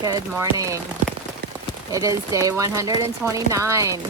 Good morning. It is day 129.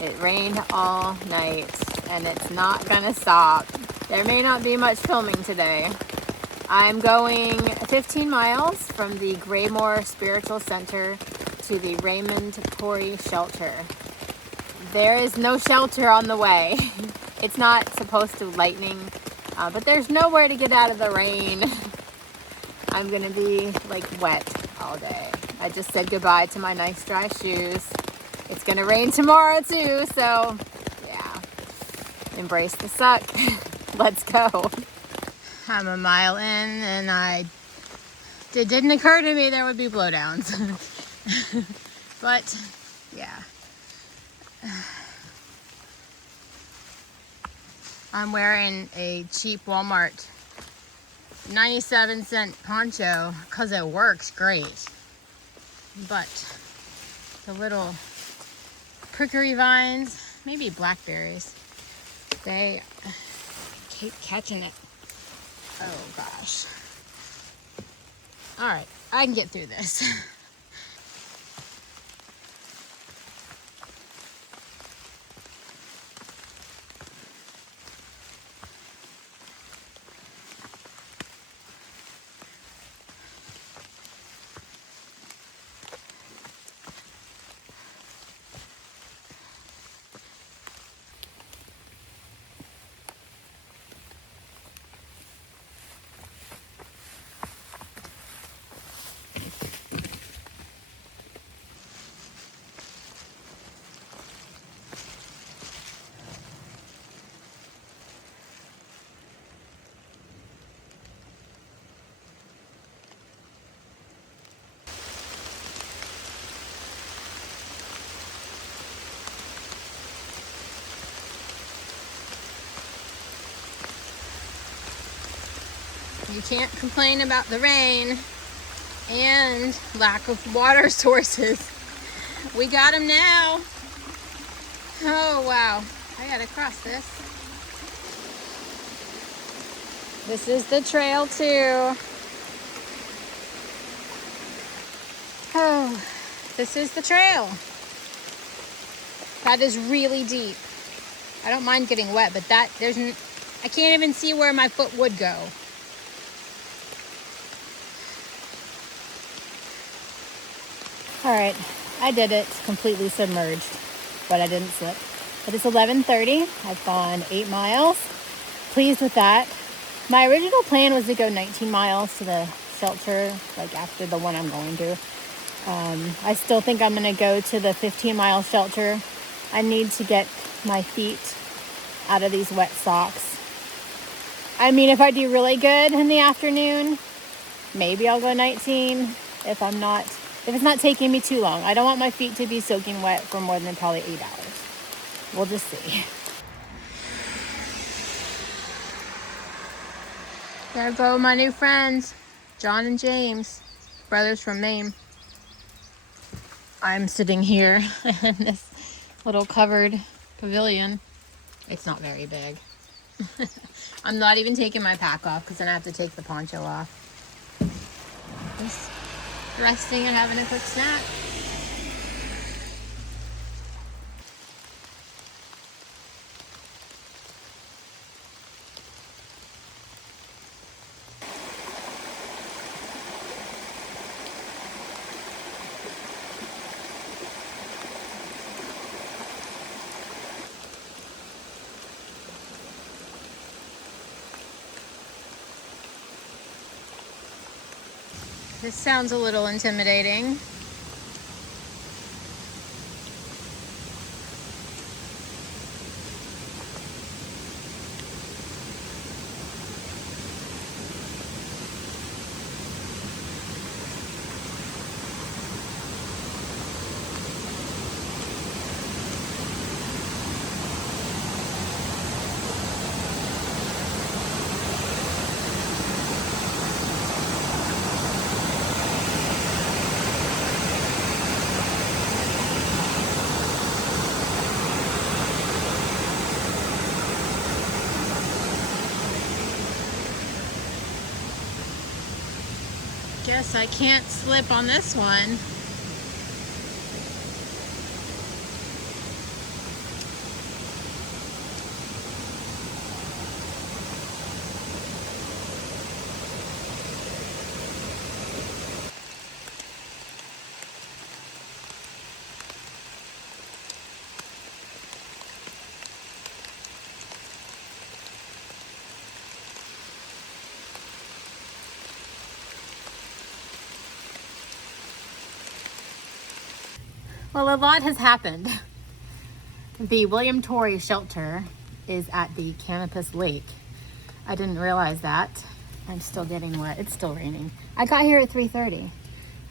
It rained all night and it's not gonna stop. There may not be much filming today. I'm going 15 miles from the Graymore Spiritual Center to the Raymond Tory Shelter. There is no shelter on the way. It's not supposed to lightning, but there's nowhere to get out of the rain. I'm gonna be like wet all day. I just said goodbye to my nice dry shoes. It's gonna rain tomorrow too, so yeah, embrace the suck. Let's go. I'm a mile in and it didn't occur to me there would be blowdowns. But yeah. I'm wearing a cheap Walmart 97-cent poncho because it works great. But the little prickly vines, maybe blackberries, they keep catching it. Oh gosh. All right, I can get through this. You can't complain about the rain and lack of water sources. We got them now. Oh wow, I gotta cross this. This is the trail too. Oh, this is the trail. That is really deep. I don't mind getting wet, but I can't even see where my foot would go. All right, I did it completely submerged, but I didn't slip. But it's 11:30. I've gone 8 miles. Pleased with that. My original plan was to go 19 miles to the shelter, like after the one I'm going to. I still think I'm gonna go to the 15-mile shelter. I need to get my feet out of these wet socks. I mean, if I do really good in the afternoon, maybe I'll go 19 if it's not taking me too long. I don't want my feet to be soaking wet for more than probably 8 hours. We'll just see. There go my new friends, John and James, brothers from Maine. I'm sitting here in this little covered pavilion. It's not very big. I'm not even taking my pack off because then I have to take the poncho off. Just resting and having a quick snack. This sounds a little intimidating. Guess I can't slip on this one. Well, a lot has happened. The William Torrey shelter is at the Canopus Lake. I didn't realize that. I'm still getting wet. It's still raining. I got here at 3:30.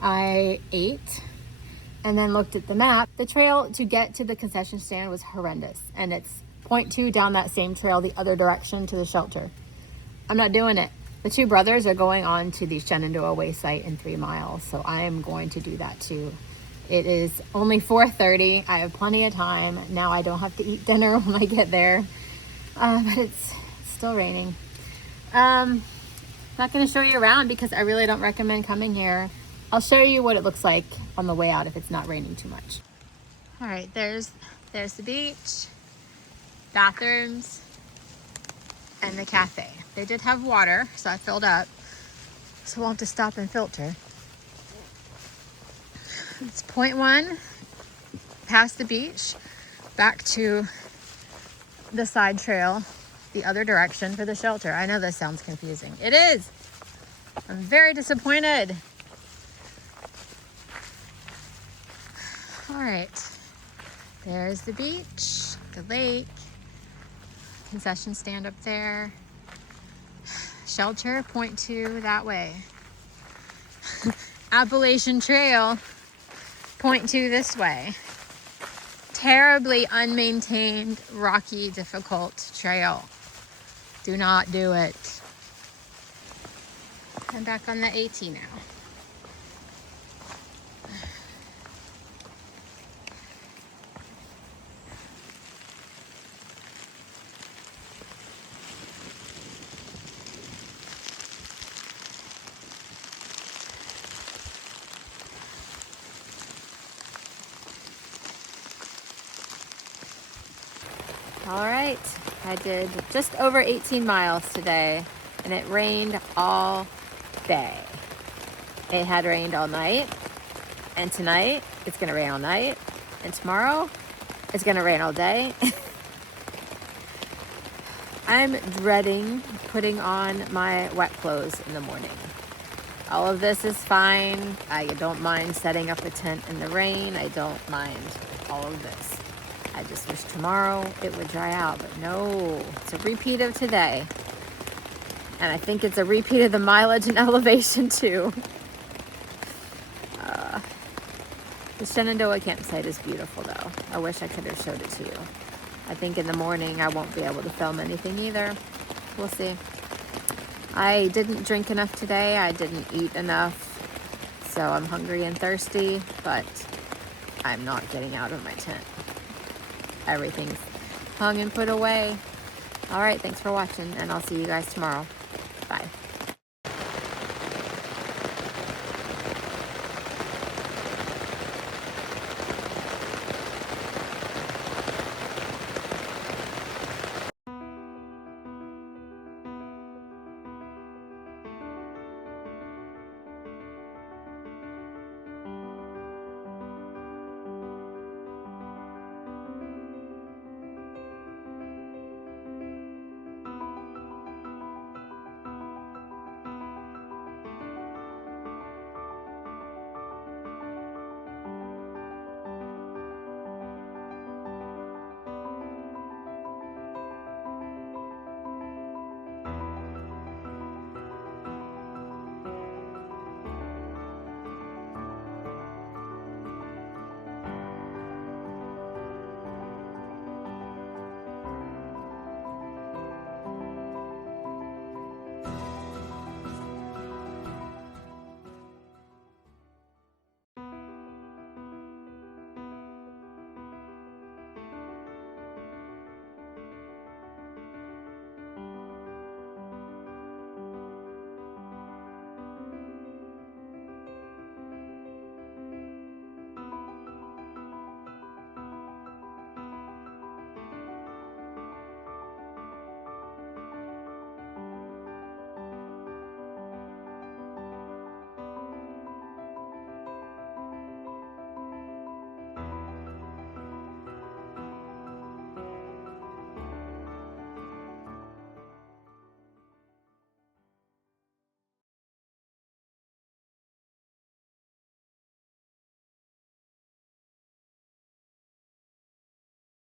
I ate and then looked at the map. The trail to get to the concession stand was horrendous, and it's 0.2 down that same trail the other direction to the shelter. I'm not doing it. The two brothers are going on to the Shenandoah Way site in 3 miles, so I am going to do that too. It is only 4:30. I have plenty of time. Now I don't have to eat dinner when I get there, but it's still raining. Not going to show you around because I really don't recommend coming here. I'll show you what it looks like on the way out if it's not raining too much. All right, there's the beach, bathrooms, and the cafe. They did have water, so I filled up, so we'll have to stop and filter. It's 0.1 past the beach, back to the side trail, the other direction for the shelter. I know this sounds confusing. It is. I'm very disappointed. All right, there's the beach, the lake, concession stand up there, shelter 0.2 that way. Appalachian Trail 0.2 this way. Terribly unmaintained, rocky, difficult trail. Do not do it. I'm back on the AT now. All right, I did just over 18 miles today, and it rained all day. It had rained all night, and tonight it's gonna rain all night, and tomorrow it's gonna rain all day. I'm dreading putting on my wet clothes in the morning. All of this is fine. I don't mind setting up a tent in the rain. I don't mind all of this. I just wish tomorrow it would dry out, but no, it's a repeat of today. And I think it's a repeat of the mileage and elevation too. The Shenandoah campsite is beautiful though. I wish I could have showed it to you. I think in the morning I won't be able to film anything either. We'll see. I didn't drink enough today. I didn't eat enough. So I'm hungry and thirsty, but I'm not getting out of my tent. Everything's hung and put away. All right, thanks for watching, and I'll see you guys tomorrow.